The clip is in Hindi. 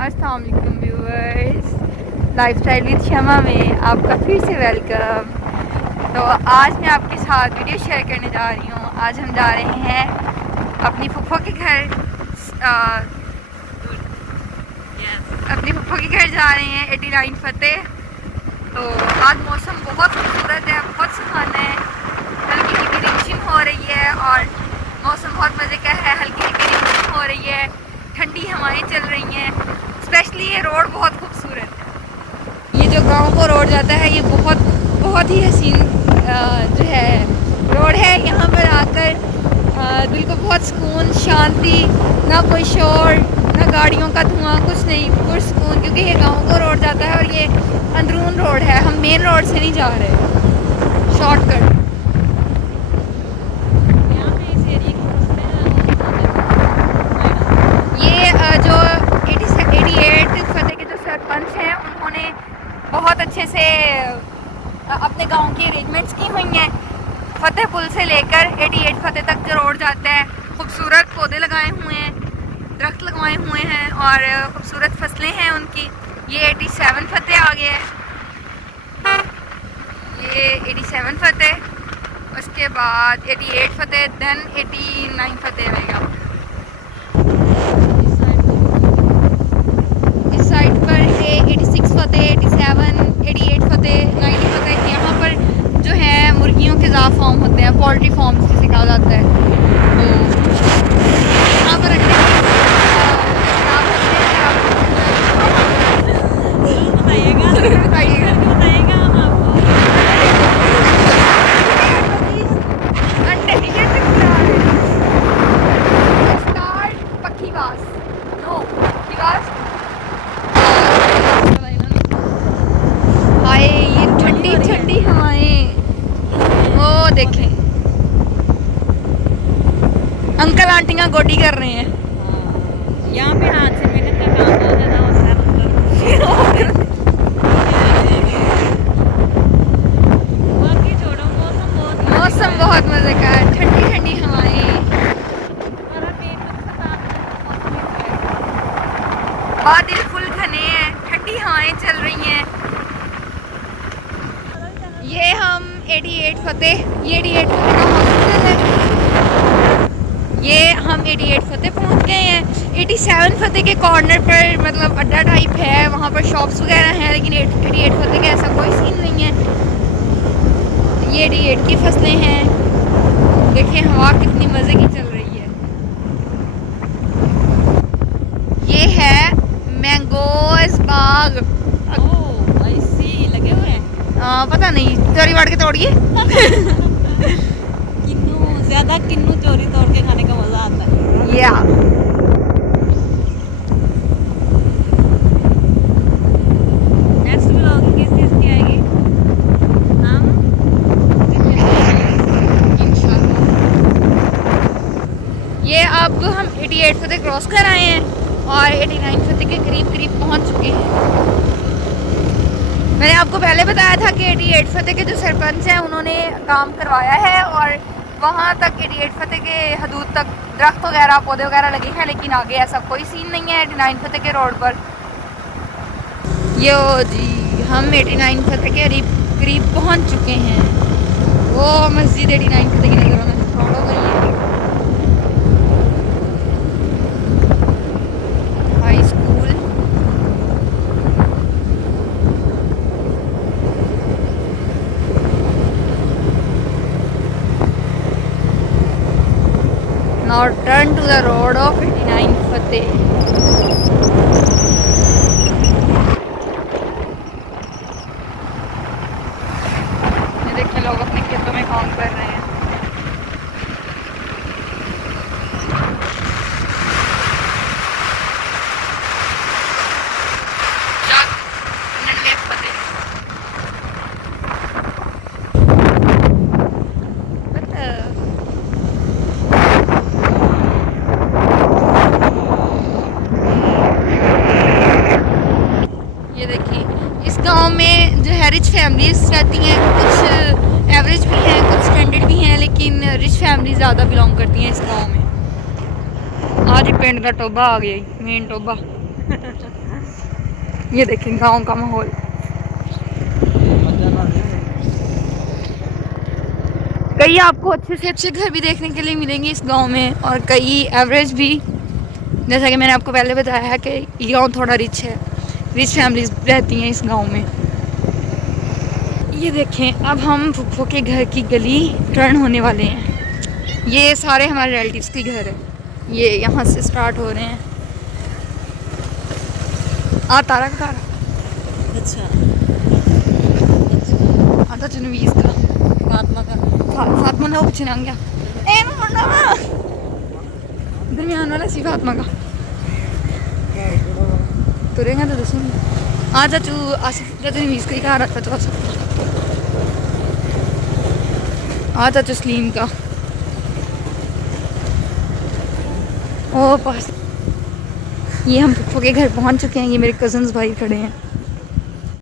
अस्सलाम वालेकुम व्यूअर्स, लाइफस्टाइल विद शमा में आपका फिर से वेलकम। तो आज मैं आपके साथ वीडियो शेयर करने जा रही हूँ। आज हम जा रहे हैं अपनी फुफ्फो के घर, अपनी फुफ्फो के घर जा रहे हैं 89 फतेह। तो आज मौसम बहुत खूबसूरत है, बहुत सुहाना है, हल्की हल्की रिमझिम हो रही है और मौसम बहुत मज़े का है। हल्की हल्की रिमझिम हो रही है, ठंडी हवाएं चल रही हैं। स्पेशली ये रोड बहुत खूबसूरत है। ये जो गांव को रोड जाता है ये बहुत ही हसीन जो है रोड है। यहाँ पर आकर दिल को बहुत सुकून, शांति, ना कोई शोर, ना गाड़ियों का धुआं, कुछ नहीं, पुरसुकून। क्योंकि ये गांव को रोड जाता है और ये अंदरून रोड है, हम मेन रोड से नहीं जा रहे, शॉर्टकट। जो 88 फतेह के जो सरपंच हैं उन्होंने बहुत अच्छे से अपने गांव की अरेंजमेंट्स की हुई हैं। फतेह पुल से लेकर 88 फतेह तक जो रोड जाता है, खूबसूरत पौधे लगाए हुए हैं, दरख्त लगवाए हुए हैं और खूबसूरत फसलें हैं उनकी। ये 87 फतेह आ गया है, ये 87 फतेह, उसके बाद 88 फतेह, देन 89 फतेह आएगा। फतेह 87, 88 फतेह, 90 फतेह। यहाँ पर जो है मुर्गियों के ज़्यादा फार्म होते हैं, पोल्ट्री फार्म जिसे कहा जाता है। तो यहाँ पर ठंडी हवाएं, वो देखें अंकल आंटियां गोडी कर रहे हैं। यहाँ पे हाथ से मेहनत का काम बहुत ज़्यादा होता है। बाकी छोड़ो, मौसम बहुत मज़े का है, ठंडी ठंडी हवाएं, बादल फुल घने हैं, ठंडी हवाएं चल रही हैं। ये हम 88 फतेह, ये 88 फतेह का हॉस्पिटल है। ये हम 88 फतेह पहुंच गए हैं। 87 फतेह के कॉर्नर पर मतलब अड्डा टाइप है, वहाँ पर शॉप्स वगैरह हैं, लेकिन 88 फतेह का ऐसा कोई सीन नहीं है। ये 88 की फसलें हैं, देखें हवा कितनी मज़े की चल रही है। ये है मैंगोज बाग। पता नहीं, चोरी वाड़ के तोड़िए। किन्नू चोरी तोड़ के खाने का मजा आता है। या नेक्स्ट व्लॉग किस चीज़ की आएगी? हम ये अब हम 88 फतेह क्रॉस कर आए हैं और 89 फतेह के करीब पहुंच चुके हैं। मैंने आपको पहले बताया था कि 88 फतेह के जो सरपंच हैं उन्होंने काम करवाया है और वहाँ तक 88 फतेह के हदूद तक दरख्त वगैरह, पौधे वगैरह लगे हैं, लेकिन आगे ऐसा कोई सीन नहीं है 89 फतेह के रोड पर। यो जी, हम 89 फतेह के करीब पहुँच चुके हैं। वो मस्जिद 89 फतेह की नज़र में छोड़ हो गई है। High school, now turn to the road of 89 फतेह। ये देखिए लोग अपने खेतों में काम कर रहे हैं। गांव में जो है रिच फैमिलीज रहती हैं, कुछ एवरेज भी हैं, कुछ स्टैंडर्ड भी हैं, लेकिन रिच फैमिली ज़्यादा बिलोंग करती हैं इस गांव में। आज ही पिंड का टोबा आ गया, मेन टोबा। ये देखें गांव का माहौल। कई आपको अच्छे से अच्छे घर भी देखने के लिए मिलेंगे इस गांव में, और कई एवरेज भी। जैसा कि मैंने आपको पहले बताया है कि ये गांव थोड़ा रिच है, रिच फैमिलीज रहती हैं इस गांव में। ये देखें, अब हम फुफ्फो के घर की गली टर्न होने वाले हैं। ये सारे हमारे रिलेटिव्स के घर है, ये यहाँ से स्टार्ट हो रहे हैं। तारा का तारा अच्छा आता जनवीज का फातिमा का फातिमा ना कुछ ना गया दरमियान वाला सी फातिमा का तुरेगा तो दसूंगी। हाँ चाचू आसिफ जनवीज का ही घर आता तो आसिफ। हाँ चाचू सलीम का। ओ पास ये हम फुफ्फो के घर पहुंच चुके हैं। ये मेरे कजन्स भाई खड़े हैं।